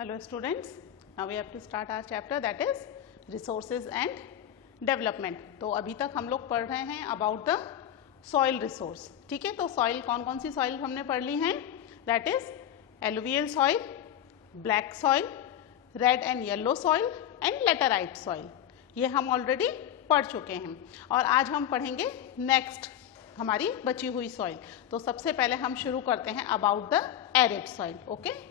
Hello students, now we have to start our chapter that is resources and development. तो अभी तक हम लोग पढ़ रहे हैं about the soil resource. ठीक है, तो soil कौन कौन सी soil हमने पढ़ ली हैं? That is alluvial soil, black soil, red and yellow soil and laterite soil. ये हम ऑलरेडी पढ़ चुके हैं और आज हम पढ़ेंगे नेक्स्ट हमारी बची हुई सॉइल. तो सबसे पहले हम शुरू करते हैं about the arid soil. Okay,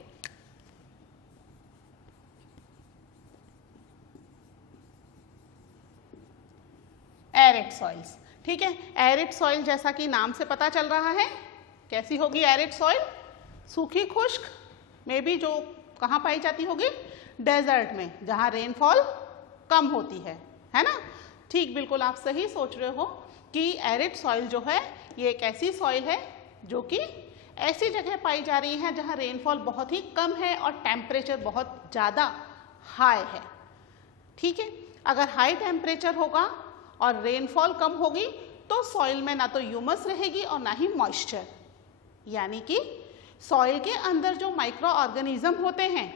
arid soils. ठीक है, एरिड सॉइल जैसा कि नाम से पता चल रहा है कैसी होगी एरिड सॉइल? सूखी खुश्क में भी जो कहाँ पाई जाती होगी? डेजर्ट में, जहाँ रेनफॉल कम होती है ना. ठीक, बिल्कुल आप सही सोच रहे हो कि एरिड सॉइल जो है ये एक ऐसी सॉइल है जो कि ऐसी जगह पाई जा रही है जहाँ रेनफॉल बहुत ही कम है और टेम्परेचर बहुत ज़्यादा हाई है. ठीक है, अगर हाई टेम्परेचर होगा और रेनफॉल कम होगी तो सॉइल में ना तो ह्यूमस रहेगी और ना ही मॉइस्चर, यानी कि सॉइल के अंदर जो माइक्रो ऑर्गेनिज्म होते हैं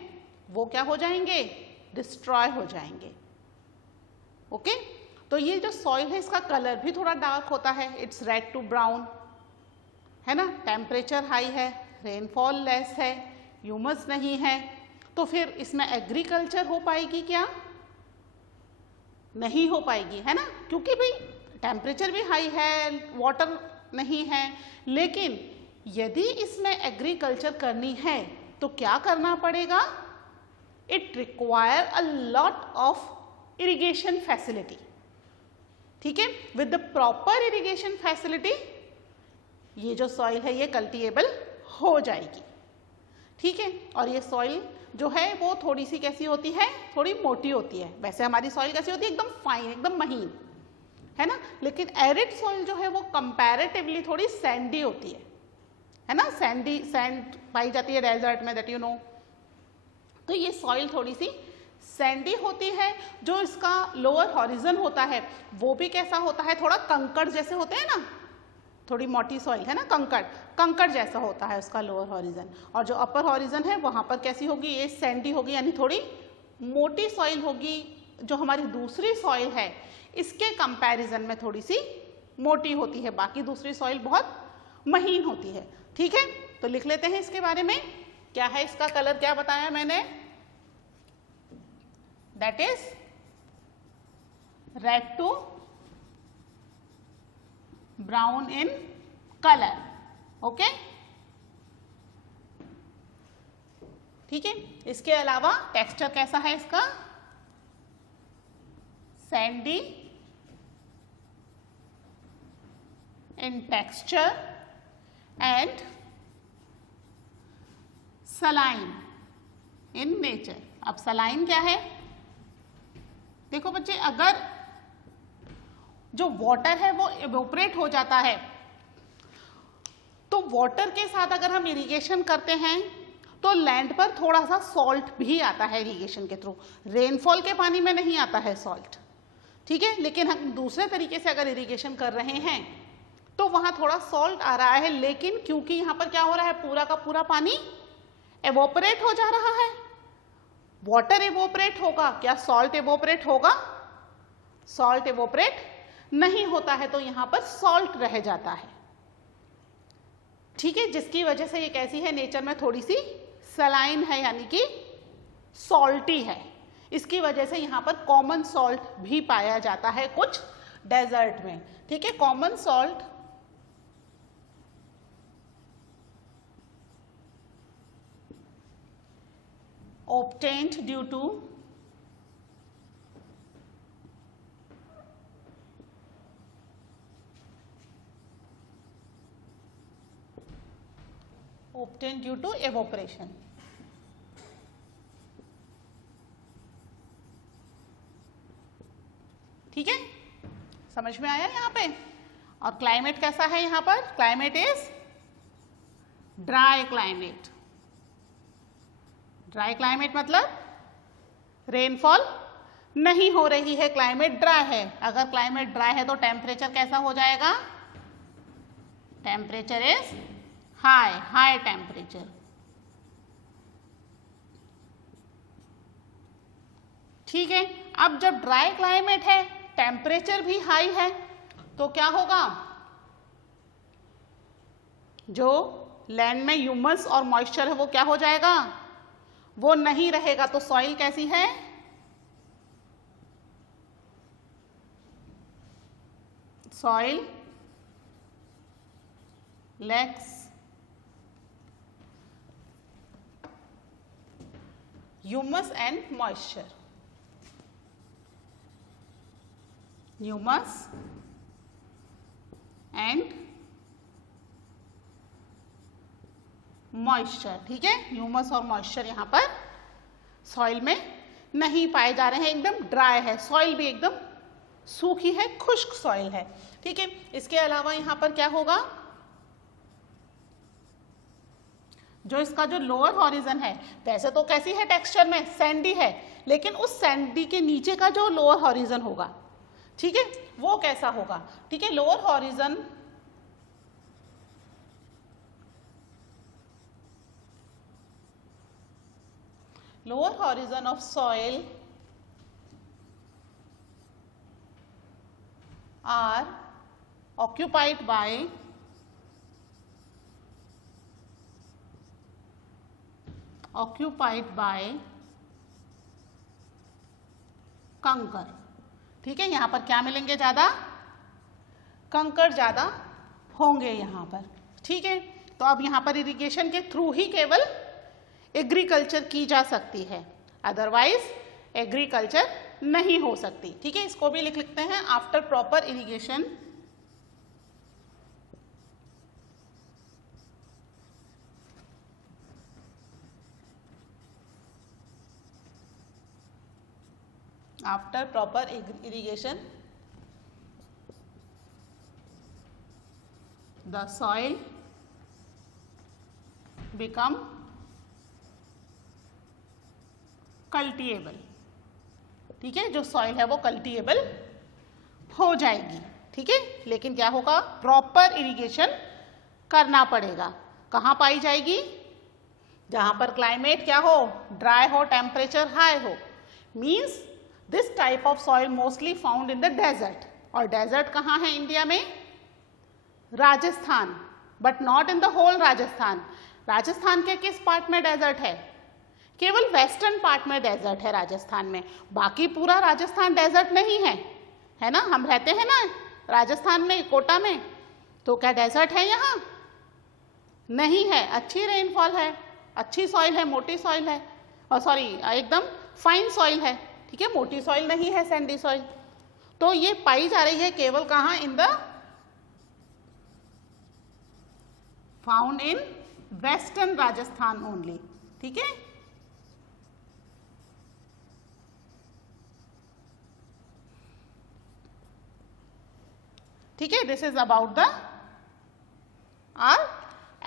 वो क्या हो जाएंगे? डिस्ट्रॉय हो जाएंगे. ओके, तो ये जो सॉइल है इसका कलर भी थोड़ा डार्क होता है. इट्स रेड टू ब्राउन, है ना. टेम्परेचर हाई है, रेनफॉल लेस है, ह्यूमस नहीं है, तो फिर इसमें एग्रीकल्चर हो पाएगी क्या? नहीं हो पाएगी, है ना, क्योंकि भाई टेम्परेचर भी हाई है, वाटर नहीं है. लेकिन यदि इसमें एग्रीकल्चर करनी है तो क्या करना पड़ेगा? It require a lot of irrigation facility. ठीक है, with the proper irrigation facility ये जो सॉइल है ये कल्टीएबल हो जाएगी. ठीक है, और ये सॉइल जो है वो थोड़ी सी कैसी होती है? थोड़ी मोटी होती है. वैसे हमारी सॉइल कैसी होती है? एकदम फाइन, एकदम महीन, है ना. लेकिन एरिड सॉइल जो है वो कंपैरेटिवली थोड़ी सैंडी होती है ना. सैंड पाई जाती है डेजर्ट में, दैट यू नो. तो ये सॉइल थोड़ी सी सैंडी होती है. जो इसका लोअर हॉरिजन होता है वो भी कैसा होता है? थोड़ा कंकड़ जैसे होते हैं ना, थोड़ी मोटी सॉइल है ना, कंकड़ जैसा होता है उसका लोअर हॉरिजन. और जो अपर हॉरिजन है वहाँ पर कैसी होगी? ये सैंडी होगी, यानी थोड़ी मोटी सॉइल होगी. जो हमारी दूसरी सॉइल है इसके कंपैरिजन में थोड़ी सी मोटी होती है, बाकी दूसरी सॉइल बहुत महीन होती है. ठीक है, तो लिख लेते हैं इसके बारे में. क्या है इसका कलर? क्या बताया मैंने? That is red to brown in colour. Okay, ठीक है. इसके अलावा टेक्सचर कैसा है इसका? Sandy in texture and saline in nature. अब सलाइन क्या है? देखो बच्चे, अगर जो वाटर है वो इवोपरेट हो जाता है तो वाटर के साथ अगर हम इरिगेशन करते हैं तो लैंड पर थोड़ा सा सॉल्ट भी आता है इरिगेशन के थ्रू. रेनफॉल के पानी में नहीं आता है सॉल्ट. ठीक है, लेकिन हम दूसरे तरीके से अगर इरिगेशन कर रहे हैं तो वहां थोड़ा सॉल्ट आ रहा है. लेकिन क्योंकि यहाँ पर क्या हो रहा है? पूरा का पूरा पानी एवोपरेट हो जा रहा है. वाटर एवोपरेट होगा, क्या सॉल्ट एवोपरेट होगा? सॉल्ट एवोपरेट नहीं होता है, तो यहां पर सॉल्ट रह जाता है. ठीक है, जिसकी वजह से ये कैसी है? नेचर में थोड़ी सी सलाइन है, यानी कि सॉल्टी है. इसकी वजह से यहां पर कॉमन सॉल्ट भी पाया जाता है कुछ डेजर्ट में. ठीक है, common salt obtained due to evaporation. ठीक है, समझ में आया यहाँ पे? और क्लाइमेट कैसा है यहाँ पर? Climate is dry climate. Dry climate मतलब रेनफॉल नहीं हो रही है, क्लाइमेट ड्राई है. अगर क्लाइमेट ड्राई है तो टेम्परेचर कैसा हो जाएगा? Temperature is high temperature. ठीक है, अब जब ड्राई क्लाइमेट है, टेम्परेचर भी हाई है, तो क्या होगा, जो लैंड में ह्यूमस और मॉइस्चर है वो क्या हो जाएगा, वो नहीं रहेगा। तो सॉइल कैसी है, soil lacks humus and moisture. Humus and moisture, ठीक है, ह्यूमस और मॉइस्चर यहाँ पर सॉइल में नहीं पाए जा रहे हैं, एकदम ड्राई है, सॉइल भी एकदम सूखी है, खुश्क सॉइल है, ठीक है। इसके अलावा यहाँ पर क्या होगा, जो इसका जो लोअर हॉरिजन है, वैसे तो कैसी है टेक्सचर में, सैंडी है, लेकिन उस सैंडी के नीचे का जो लोअर हॉरिजन होगा, ठीक है, वो कैसा होगा, ठीक है, lower horizon of soil are occupied by कंकर, ठीक है, यहां पर क्या मिलेंगे, ज्यादा कंकर ज्यादा होंगे यहां पर, ठीक है। तो अब यहां पर इरिगेशन के थ्रू ही केवल एग्रीकल्चर की जा सकती है, अदरवाइज एग्रीकल्चर नहीं हो सकती, ठीक है। इसको भी लिख लिखते हैं, after proper irrigation the soil become कल्टिएबल, ठीक है, जो सॉइल है वो कल्टिएबल हो जाएगी, ठीक है। लेकिन क्या होगा, प्रॉपर इरिगेशन करना पड़ेगा। कहाँ पाई जाएगी, जहां पर क्लाइमेट क्या हो, ड्राई हो, टेम्परेचर हाई हो, means this type of soil mostly found in the desert. और डेजर्ट कहाँ है इंडिया में, Rajasthan, but not in the whole Rajasthan. Rajasthan के किस पार्ट में डेजर्ट है, केवल वेस्टर्न पार्ट में डेजर्ट है राजस्थान में, बाकी पूरा राजस्थान डेजर्ट नहीं है, है ना। हम रहते हैं ना राजस्थान में, कोटा में, तो क्या डेजर्ट है यहाँ, नहीं है। अच्छी रेनफॉल है, अच्छी सॉइल है, मोटी सॉइल है, और सॉरी एकदम फाइन सॉइल है, ठीक है, मोटी सॉइल नहीं है, सैंडी सॉइल। तो ये पाई जा रही है केवल कहाँ, in the found in western Rajasthan only, ठीक है। ठीक है, this is about the are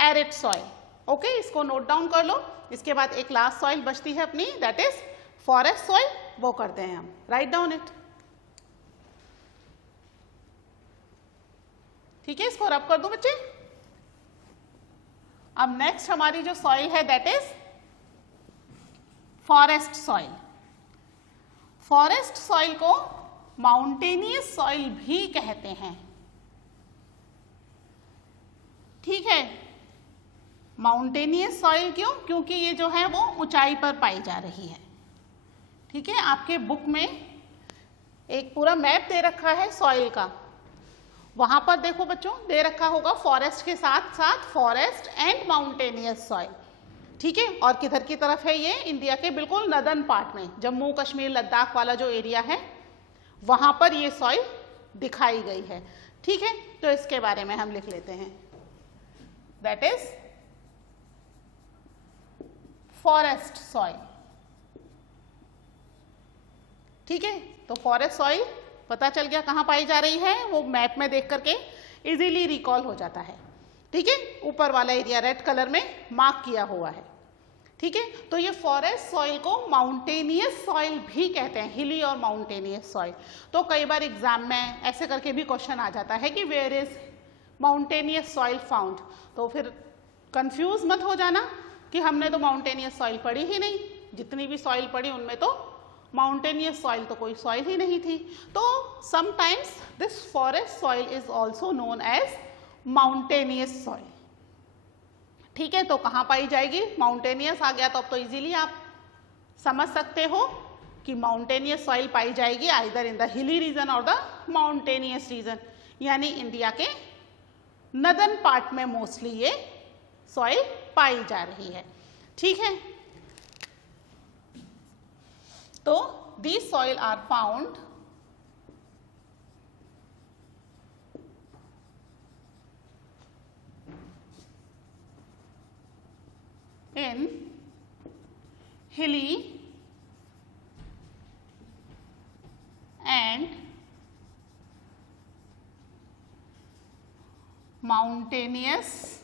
arid soil, okay, इसको नोट डाउन कर लो। इसके बाद एक लास्ट सॉइल बचती है अपनी, दैट इज फॉरेस्ट सॉइल, वो करते हैं हम, राइट डाउन इट, ठीक है, इसको रब कर दो बच्चे। अब नेक्स्ट हमारी जो सॉइल है that is forest soil. Forest soil को माउंटेनियस सॉइल भी कहते हैं, ठीक है। माउंटेनियस सॉइल क्यों, क्योंकि ये जो है वो ऊंचाई पर पाई जा रही है, ठीक है। आपके बुक में एक पूरा मैप दे रखा है सॉइल का, वहां पर देखो बच्चों दे रखा होगा फॉरेस्ट के साथ साथ फॉरेस्ट एंड माउंटेनियस सॉइल, ठीक है। और किधर की तरफ है ये, इंडिया के बिल्कुल नदर्न पार्ट में, जम्मू कश्मीर लद्दाख वाला जो एरिया है वहां पर ये सॉइल दिखाई गई है, ठीक है। तो इसके बारे में हम लिख लेते हैं, दैट इज फॉरेस्ट सॉइल, ठीक है। तो फॉरेस्ट सॉइल पता चल गया कहाँ पाई जा रही है, वो मैप में देख करके इजीली रिकॉल हो जाता है, ठीक है। ऊपर वाला एरिया रेड कलर में मार्क किया हुआ है, ठीक है। तो ये फॉरेस्ट सॉइल को माउंटेनियस सॉइल भी कहते हैं, हिली और माउंटेनियस सॉइल। तो कई बार एग्जाम में ऐसे करके भी क्वेश्चन आ जाता है कि where is mountainous soil found, तो फिर कंफ्यूज मत हो जाना कि हमने तो माउंटेनियस सॉइल पढ़ी ही नहीं, जितनी भी सॉइल पढ़ी उनमें तो माउंटेनियस सॉइल तो कोई सॉइल ही नहीं थी। तो sometimes this forest soil is also known as mountainous soil. ठीक है, तो कहाँ पाई जाएगी? माउंटेनियस आ गया तो अब तो इजीली आप समझ सकते हो कि माउंटेनियस सॉइल पाई जाएगी either in the hilly region और द माउंटेनियस रीजन, यानी इंडिया के नदर्न पार्ट में मोस्टली ये सॉइल पाई जा रही है। ठीक है, तो these soil are found in hilly and mountainous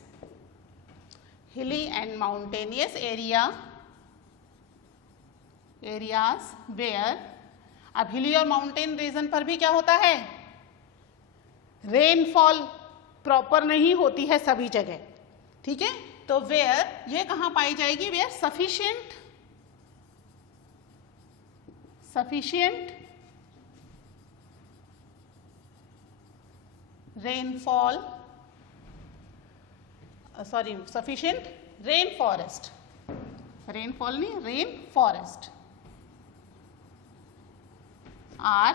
areas where, अब हिली और माउंटेन रीजन पर भी क्या होता है? रेनफॉल प्रॉपर नहीं होती है सभी जगह। ठीक है, तो वेयर ये कहाँ पाई जाएगी? Where sufficient rainfall, sorry sufficient rain forest, rainfall नहीं, रेन फॉरेस्ट आर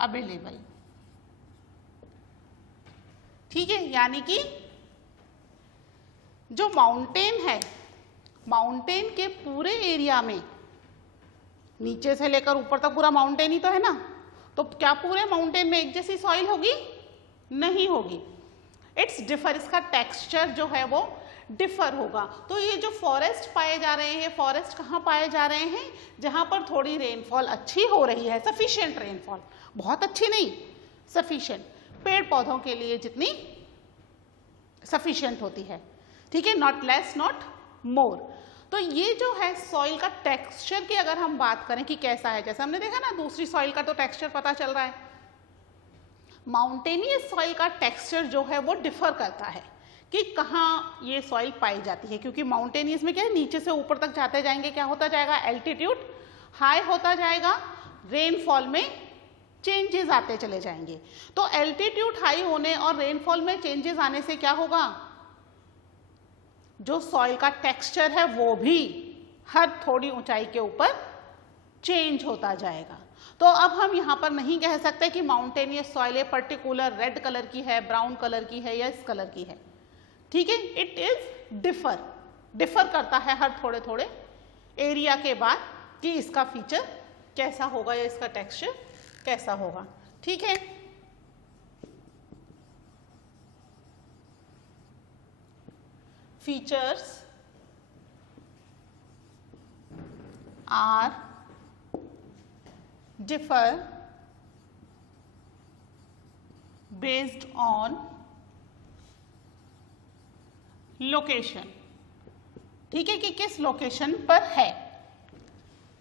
अवेलेबल। ठीक है, यानी कि जो माउंटेन है, माउंटेन के पूरे एरिया में, नीचे से लेकर ऊपर तक पूरा माउंटेन ही तो है ना, तो क्या पूरे माउंटेन में एक जैसी सॉइल होगी? नहीं होगी। इट्स डिफर, इसका टेक्सचर जो है वो डिफर होगा। तो ये जो फॉरेस्ट पाए जा रहे हैं, फॉरेस्ट कहाँ पाए जा रहे हैं? जहाँ पर थोड़ी रेनफॉल अच्छी हो रही है, सफिशिएंट रेनफॉल, बहुत अच्छी नहीं, सफिशिएंट, पेड़ पौधों के लिए जितनी सफिशिएंट होती है। ठीक है, नॉट लेस नॉट मोर। तो ये जो है सॉइल का टेक्सचर की अगर हम बात करें कि कैसा है, जैसे हमने देखा ना दूसरी सॉइल का तो टेक्सचर पता चल रहा है, माउंटेनियस सॉइल का टेक्सचर जो है वो डिफर करता है कि कहाँ ये सॉइल पाई जाती है, क्योंकि माउंटेनियस में क्या है, नीचे से ऊपर तक जाते जाएंगे, क्या होता जाएगा? एल्टीट्यूड हाई होता जाएगा, रेनफॉल में चेंजेस आते चले जाएंगे। तो एल्टीट्यूड हाई होने और रेनफॉल में चेंजेस आने से क्या होगा? जो सॉइल का टेक्सचर है वो भी हर थोड़ी ऊंचाई के ऊपर चेंज होता जाएगा। तो अब हम यहाँ पर नहीं कह सकते कि mountainous soil a particular red colour की है, ब्राउन कलर की है या इस कलर की है। ठीक है, इट इज डिफर करता है हर थोड़े थोड़े एरिया के बाद कि इसका फीचर कैसा होगा या इसका टेक्सचर कैसा होगा। ठीक है, features are differ based on location। ठीक है, कि किस लोकेशन पर है।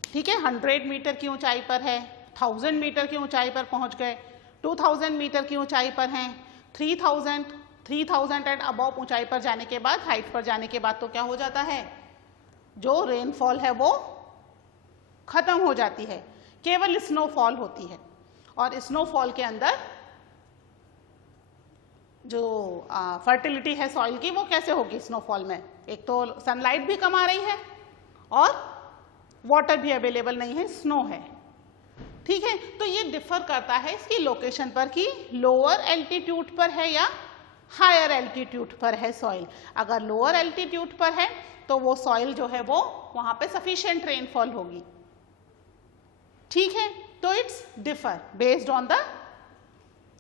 ठीक है, 100 मीटर की ऊंचाई पर है, 1000 मीटर की ऊंचाई पर पहुंच गए, 2000 मीटर की ऊंचाई पर हैं, 3000 एंड अबव ऊंचाई पर जाने के बाद, हाइट पर जाने के बाद तो क्या हो जाता है? जो रेनफॉल है वो खत्म हो जाती है, केवल स्नोफॉल होती है। और स्नोफॉल के अंदर जो फर्टिलिटी है सॉइल की वो कैसे होगी स्नोफॉल में? एक तो सनलाइट भी कम आ रही है और वाटर भी अवेलेबल नहीं है, स्नो है। ठीक है, तो ये डिफर करता है इसकी लोकेशन पर कि लोअर एल्टीट्यूड पर है या हायर एल्टीट्यूड पर है सॉइल। अगर लोअर एल्टीट्यूड पर है तो वो सॉइल जो है वो वहां पे सफिशिएंट रेनफॉल होगी। ठीक है, तो it's differ based on the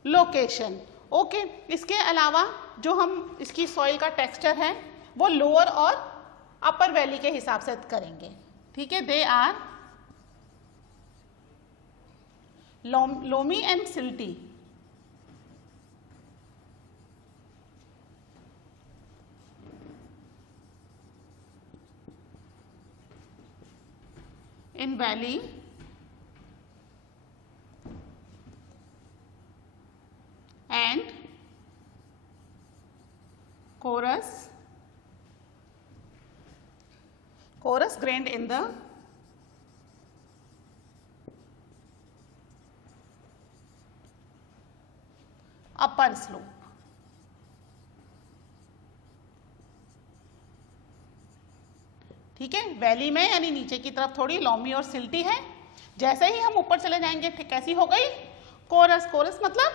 location. Okay, इसके अलावा जो हम इसकी सॉइल का टेक्सचर है वो लोअर और अपर वैली के हिसाब से करेंगे। ठीक है, they are loamy and silty. In valley and chorus coarse grained in the upper slope. ठीक है, वैली में यानी नीचे की तरफ थोड़ी लॉमी और सिल्टी है, जैसे ही हम ऊपर चले जाएंगे कैसी हो गई, कोरस। कोरस मतलब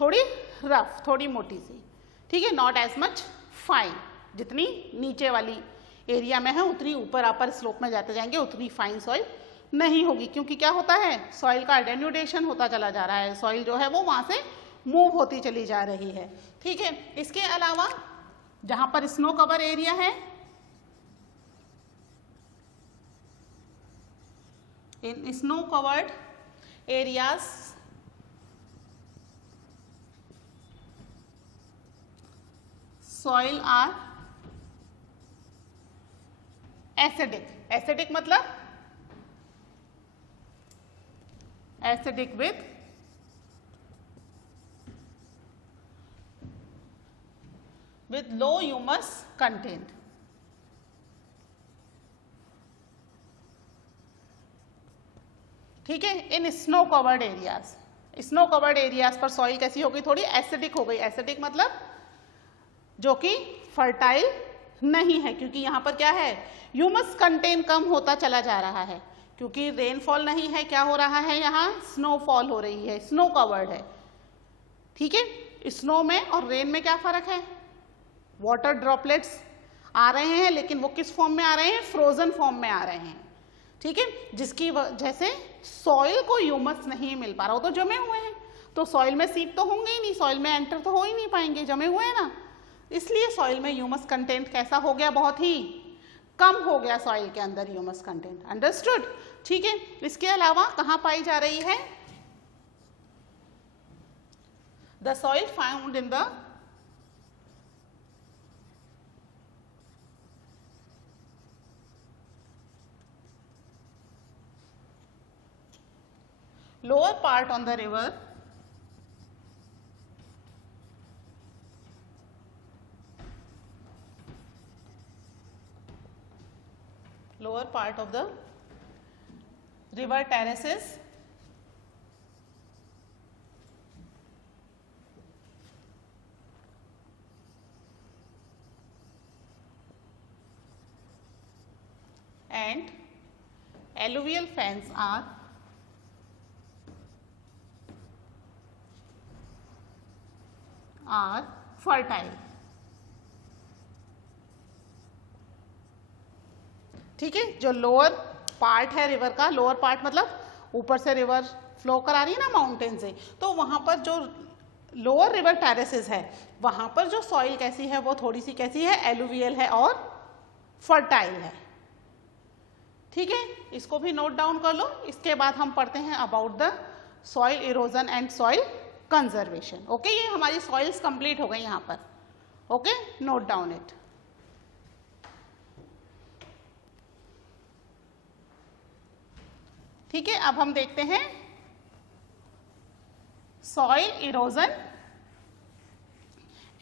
थोड़ी रफ, थोड़ी मोटी सी, ठीक है, नॉट एज मच फाइन। जितनी नीचे वाली एरिया में है उतनी ऊपर अपर स्लोप में जाते जाएंगे उतनी फाइन सॉइल नहीं होगी, क्योंकि क्या होता है, सॉइल का डेन्यूडेशन होता चला जा रहा है, सॉइल जो है वो वहां से मूव होती चली जा रही है। ठीक है, इसके अलावा जहां पर स्नो कवर एरिया है, in snow covered areas soil are acidic. acidic मतलब acidic with low humus content. ठीक है, इन snow covered areas, snow covered areas पर सॉइल कैसी हो गई, थोड़ी एसिडिक हो गई। एसिडिक मतलब जो कि फर्टाइल नहीं है, क्योंकि यहाँ पर क्या है, ह्यूमस कंटेंट कम होता चला जा रहा है, क्योंकि रेनफॉल नहीं है, क्या हो रहा है, यहाँ स्नोफॉल हो रही है, स्नो कवर्ड है। ठीक है, स्नो में और रेन में क्या फर्क है, वाटर ड्रॉपलेट्स आ रहे हैं, लेकिन वो किस फॉर्म में आ रहे हैं, फ्रोजन फॉर्म में आ रहे हैं। ठीक है, जिसकी वजह से सॉइल को ह्यूमस नहीं मिल पा रहा, वो तो जमे हुए हैं, तो सॉइल में सीप तो होंगे ही नहीं, सॉइल में एंटर तो हो ही नहीं पाएंगे, जमे हुए हैं ना, इसलिए सॉइल में ह्यूमस कंटेंट कैसा हो गया, बहुत ही कम हो गया सॉइल के अंदर ह्यूमस कंटेंट। अंडरस्टूड। ठीक है, इसके अलावा कहाँ पाई जा रही है, the soil found in the lower part on the river lower part of the river terraces and alluvial fans are fertile. ठीक है, जो लोअर पार्ट है रिवर का, लोअर पार्ट मतलब ऊपर से रिवर फ्लो करा रही है ना माउंटेन से, तो वहां पर जो लोअर रिवर टेरेसेस है वहां पर जो सॉइल कैसी है, वो थोड़ी सी कैसी है, एलुवियल है और फर्टाइल है। ठीक है, इसको भी नोट डाउन कर लो। इसके बाद हम पढ़ते हैं about the soil erosion and soil conservation. Okay, ये हमारी सॉइल्स कंप्लीट हो गई यहाँ पर। Okay, note down it. ठीक है, अब हम देखते हैं soil erosion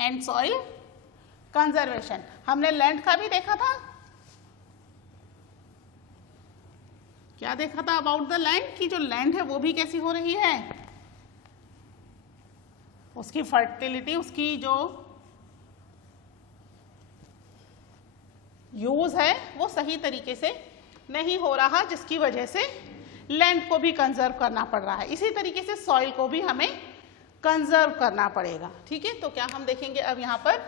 and soil conservation. हमने लैंड का भी देखा था, क्या देखा था अबाउट द लैंड, की जो लैंड है वो भी कैसी हो रही है, उसकी फर्टिलिटी, उसकी जो यूज है वो सही तरीके से नहीं हो रहा, जिसकी वजह से लैंड को भी कंजर्व करना पड़ रहा है। इसी तरीके से सॉइल को भी हमें कंजर्व करना पड़ेगा। ठीक है, तो क्या हम देखेंगे अब यहां पर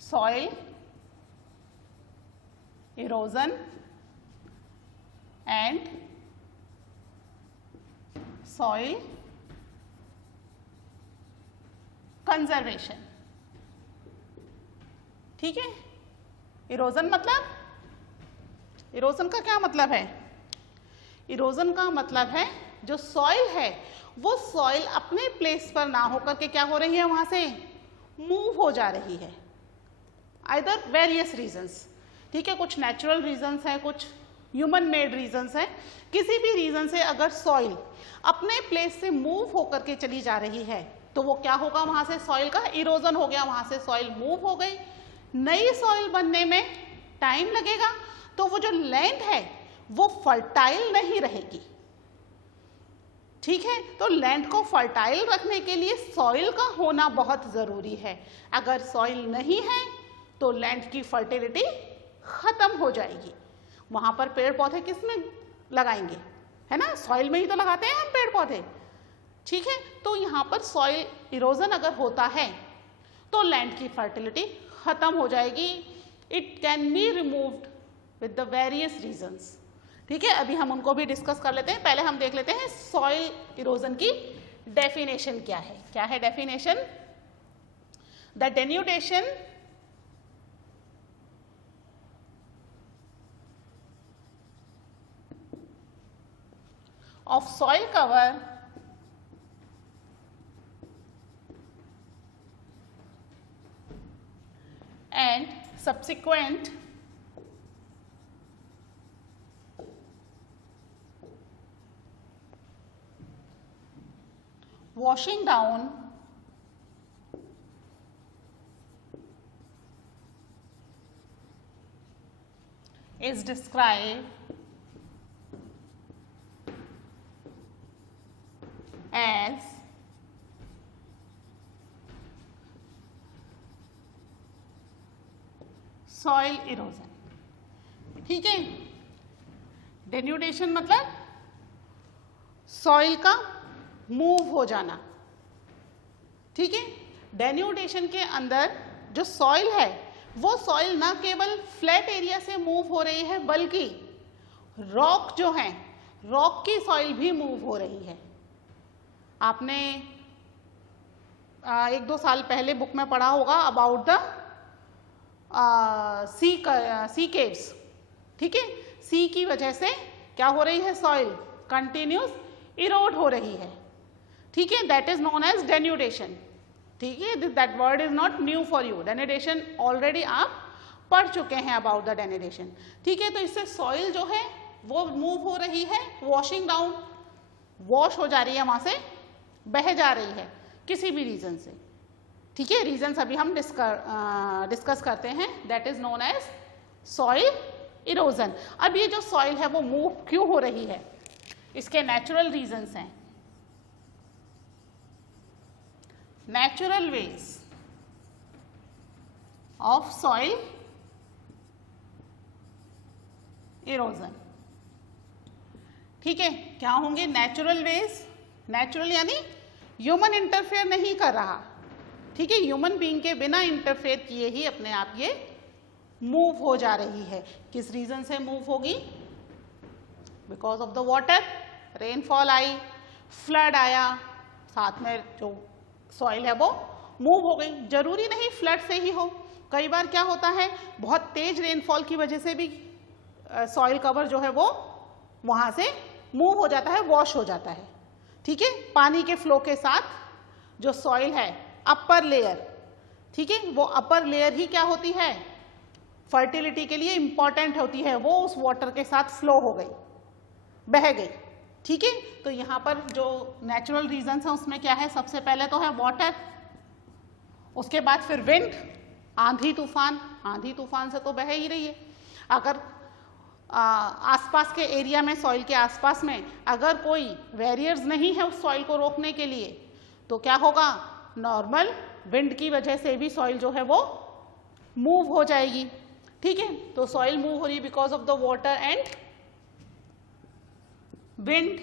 soil erosion and soil conservation. ठीक है, इरोजन मतलब, इरोजन का क्या मतलब है, इरोजन का मतलब है जो सॉइल है वो सॉइल अपने प्लेस पर ना होकर के क्या हो रही है, वहां से मूव हो जा रही है, आइदर वेरियस रीजंस। ठीक है, कुछ नेचुरल रीजंस है, कुछ ह्यूमन मेड रीजंस है। किसी भी रीजन से अगर सॉइल अपने प्लेस से मूव होकर के चली जा रही है तो वो क्या होगा, वहां से सॉइल का इरोजन हो गया, वहां से सॉइल मूव हो गई। नई सॉइल बनने में टाइम लगेगा तो वो जो लैंड है वो फर्टाइल नहीं रहेगी। ठीक है, तो लैंड को फर्टाइल रखने के लिए सॉइल का होना बहुत ज़रूरी है। अगर सॉइल नहीं है तो लैंड की फर्टिलिटी खत्म हो जाएगी। वहां पर पेड़ पौधे किस में लगाएंगे, है ना, सॉइल में ही तो लगाते हैं हम पेड़ पौधे। ठीक है, तो यहाँ पर सॉइल इरोजन अगर होता है तो लैंड की फर्टिलिटी खत्म हो जाएगी। It can be removed with the various reasons. ठीक है, अभी हम उनको भी डिस्कस कर लेते हैं। पहले हम देख लेते हैं सॉइल इरोजन की डेफिनेशन क्या है। क्या है definition? The denudation of soil cover and subsequent washing down is described as soil erosion. ठीक है, डेन्यूटेशन मतलब सॉइल का मूव हो जाना। ठीक है, डेन्यूटेशन के अंदर जो सॉइल है वो सॉइल ना केवल फ्लैट एरिया से मूव हो रही है बल्कि रॉक जो है, रॉक की सॉइल भी मूव हो रही है। आपने 1-2 साल पहले बुक में पढ़ा होगा अबाउट द सी केव्स। ठीक है, सी की वजह से क्या हो रही है, सॉइल कंटिन्यूस इरोड हो रही है। ठीक है, that is known as denudation. ठीक है, that word is not new for you. Denudation already आप पढ़ चुके हैं अबाउट द डेन्यूटेशन। ठीक है, तो इससे सॉइल जो है वो मूव हो रही है, वॉशिंग डाउन, वॉश हो जा रही है, वहां से बह जा रही है किसी भी रीजन से। ठीक है, रीजन अभी हम डिस्कस करते हैं। That is known as soil erosion. अब ये जो सॉइल है वो मूव क्यों हो रही है, इसके नेचुरल रीजंस हैं। Natural ways of soil erosion. ठीक है, क्या होंगे नेचुरल वेज? नेचुरल यानी ह्यूमन इंटरफेयर नहीं कर रहा। ठीक है, ह्यूमन बीइंग के बिना इंटरफेयर किए ही अपने आप ये मूव हो जा रही है। किस रीजन से मूव होगी? Because of the water, rainfall I, flood आया, साथ में जो सॉइल है वो मूव हो गई। जरूरी नहीं फ्लड से ही हो, कई बार क्या होता है बहुत तेज रेनफॉल की वजह से भी सॉइल कवर जो है वो वहां से मूव हो जाता है, वॉश हो जाता है। ठीक है, पानी के फ्लो के साथ जो सॉइल है अपर लेयर, ठीक है, वो अपर लेयर ही क्या होती है, फर्टिलिटी के लिए इंपॉर्टेंट होती है, वो उस वाटर के साथ फ्लो हो गई, बह गई। ठीक है, तो यहाँ पर जो नेचुरल रीजंस है उसमें क्या है, सबसे पहले तो है वाटर, उसके बाद फिर विंड, आंधी तूफान। आंधी तूफान से तो बह ही रही है। अगर आसपास के एरिया में, सॉइल के आसपास में अगर कोई बैरियर्स नहीं है उस सॉइल को रोकने के लिए, तो क्या होगा, नॉर्मल विंड की वजह से भी सॉइल जो है वो मूव हो जाएगी। ठीक है, तो सॉइल मूव हो रही है because of the water and wind.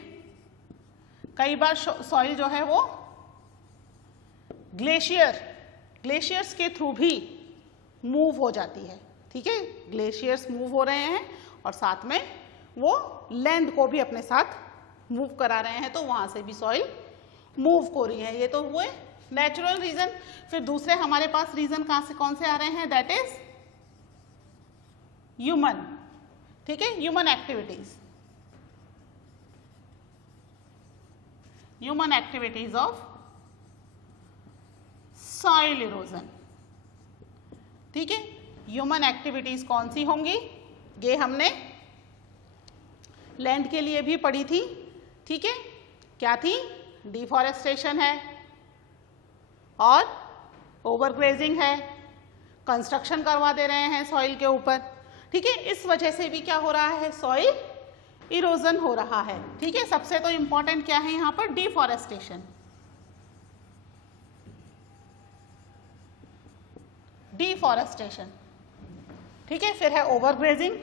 कई बार सॉइल जो है वो ग्लेशियर्स के थ्रू भी मूव हो जाती है। ठीक है, ग्लेशियर्स मूव हो रहे हैं और साथ में वो लैंड को भी अपने साथ मूव करा रहे हैं, तो वहां से भी सॉइल मूव हो रही है। ये तो हुए नेचुरल रीजन। फिर दूसरे हमारे पास रीजन कहां से, कौन से आ रहे हैं, दैट इज ह्यूमन। ठीक है, human activities of soil erosion. ठीक है, ह्यूमन एक्टिविटीज कौन सी होंगी, ये हमने लैंड के लिए भी पढ़ी थी। ठीक है, क्या थी, डिफॉरेस्टेशन है और ओवरग्रेजिंग है, कंस्ट्रक्शन करवा दे रहे हैं सॉइल के ऊपर। ठीक है, इस वजह से भी क्या हो रहा है, सॉइल इरोजन हो रहा है। ठीक है, सबसे तो इंपॉर्टेंट क्या है यहाँ पर, डिफॉरेस्टेशन। डिफॉरेस्टेशन, ठीक है, फिर है ओवरग्रेजिंग,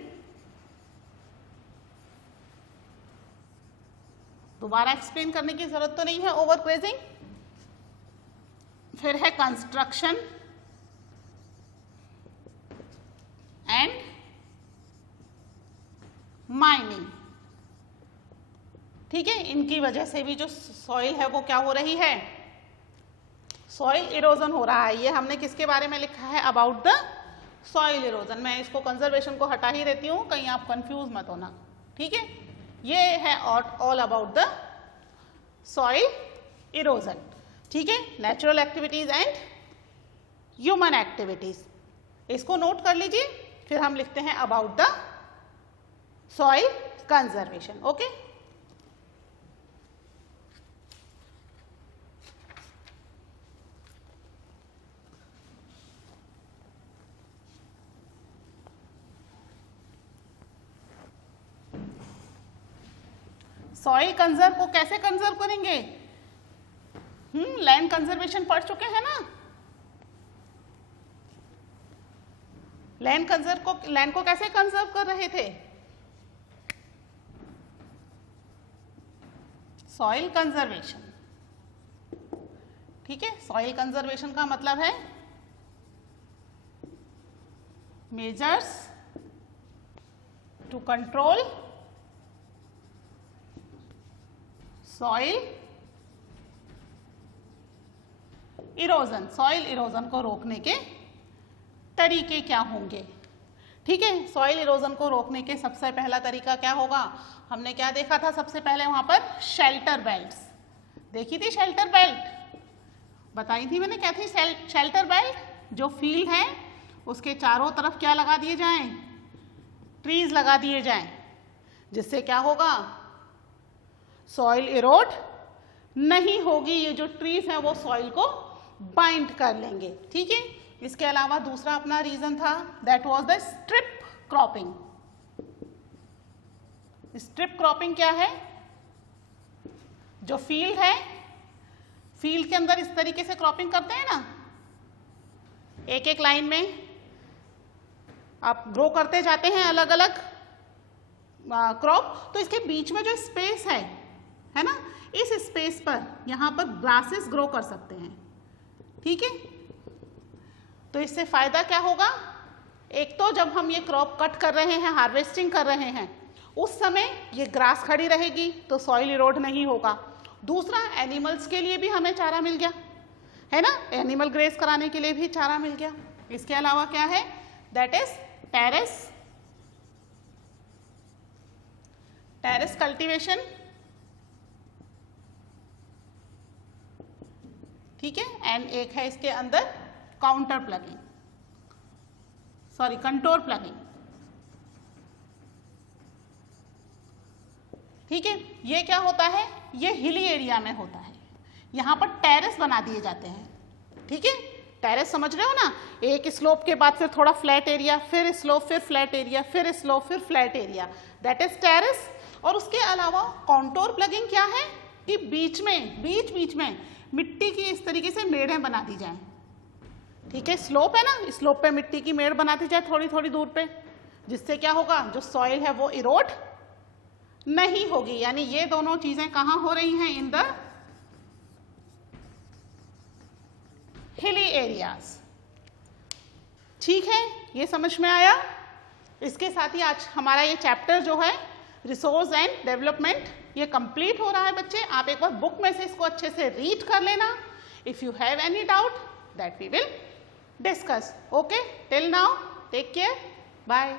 दोबारा एक्सप्लेन करने की जरूरत तो नहीं है, ओवरग्रेजिंग। फिर है कंस्ट्रक्शन एंड माइनिंग। ठीक है, इनकी वजह से भी जो सॉइल है वो क्या हो रही है, सॉइल इरोजन हो रहा है। ये हमने किसके बारे में लिखा है, अबाउट द सॉइल इरोजन। मैं इसको कंजर्वेशन को हटा ही देती हूँ, कहीं आप कंफ्यूज मत होना। ठीक है, ये है all about the soil erosion. ठीक है, natural activities and human activities, इसको नोट कर लीजिए। फिर हम लिखते हैं about the soil conservation. Okay, soil conserve को कैसे कंजर्व करेंगे, लैंड कंजर्वेशन पढ़ चुके हैं ना। लैंड को कैसे कंजर्व कर रहे थे, सॉइल कंजर्वेशन। ठीक है, सॉइल कंजर्वेशन का मतलब है measures to control soil erosion. Soil erosion को रोकने के तरीके क्या होंगे। ठीक है, सॉइल इरोजन को रोकने के सबसे पहला तरीका क्या होगा, हमने क्या देखा था सबसे पहले, वहां पर शेल्टर बेल्ट्स देखी थी। शेल्टर बेल्ट बताई थी मैंने, क्या थी शेल्टर बेल्ट, जो फील्ड है उसके चारों तरफ क्या लगा दिए जाएं, ट्रीज लगा दिए जाएं, जिससे क्या होगा, सॉइल इरोड नहीं होगी। ये जो ट्रीज हैं वो सॉइल को बाइंड कर लेंगे। ठीक है, इसके अलावा दूसरा अपना रीजन था, that was the strip cropping. Strip cropping क्या है, जो फील्ड है, फील्ड के अंदर इस तरीके से क्रॉपिंग करते हैं ना, एक एक लाइन में आप ग्रो करते जाते हैं अलग अलग क्रॉप, तो इसके बीच में जो स्पेस है ना, इस स्पेस पर यहां पर ग्रासेस ग्रो कर सकते हैं। ठीक है, तो इससे फायदा क्या होगा, एक तो जब हम ये क्रॉप कट कर रहे हैं, हार्वेस्टिंग कर रहे हैं, उस समय ये ग्रास खड़ी रहेगी तो सॉइल इरोड नहीं होगा। दूसरा, एनिमल्स के लिए भी हमें चारा मिल गया, है ना, एनिमल ग्रेस कराने के लिए भी चारा मिल गया। इसके अलावा क्या है, दैट इज टेरेस कल्टीवेशन। ठीक है, एंड एक है इसके अंदर counter plugging, sorry contour plugging. ठीक है, ये क्या होता है, ये हिली एरिया में होता है, यहां पर टेरेस बना दिए जाते हैं। ठीक है, टेरेस समझ रहे हो ना, एक स्लोप के बाद फिर थोड़ा फ्लैट एरिया, फिर स्लोप, फिर फ्लैट एरिया, फिर स्लोप, फिर flat area, that is terrace. और उसके अलावा कॉन्टोर प्लगिंग क्या है कि बीच में मिट्टी की इस तरीके से मेड़ें बना दी जाएं। ठीक है, स्लोप है ना, स्लोप पे मिट्टी की मेड़ बना दी जाए थोड़ी थोड़ी दूर पे, जिससे क्या होगा, जो सॉइल है वो इरोड नहीं होगी। यानी ये दोनों चीजें कहां हो रही हैं, इन द हिली एरियाज। ठीक है, ये समझ में आया। इसके साथ ही आज हमारा ये चैप्टर जो है रिसोर्स एंड डेवलपमेंट, ये कंप्लीट हो रहा है बच्चे। आप एक बार बुक में से इसको अच्छे से रीड कर लेना। If you have any doubt that we will discuss. Okay, till now take care, bye.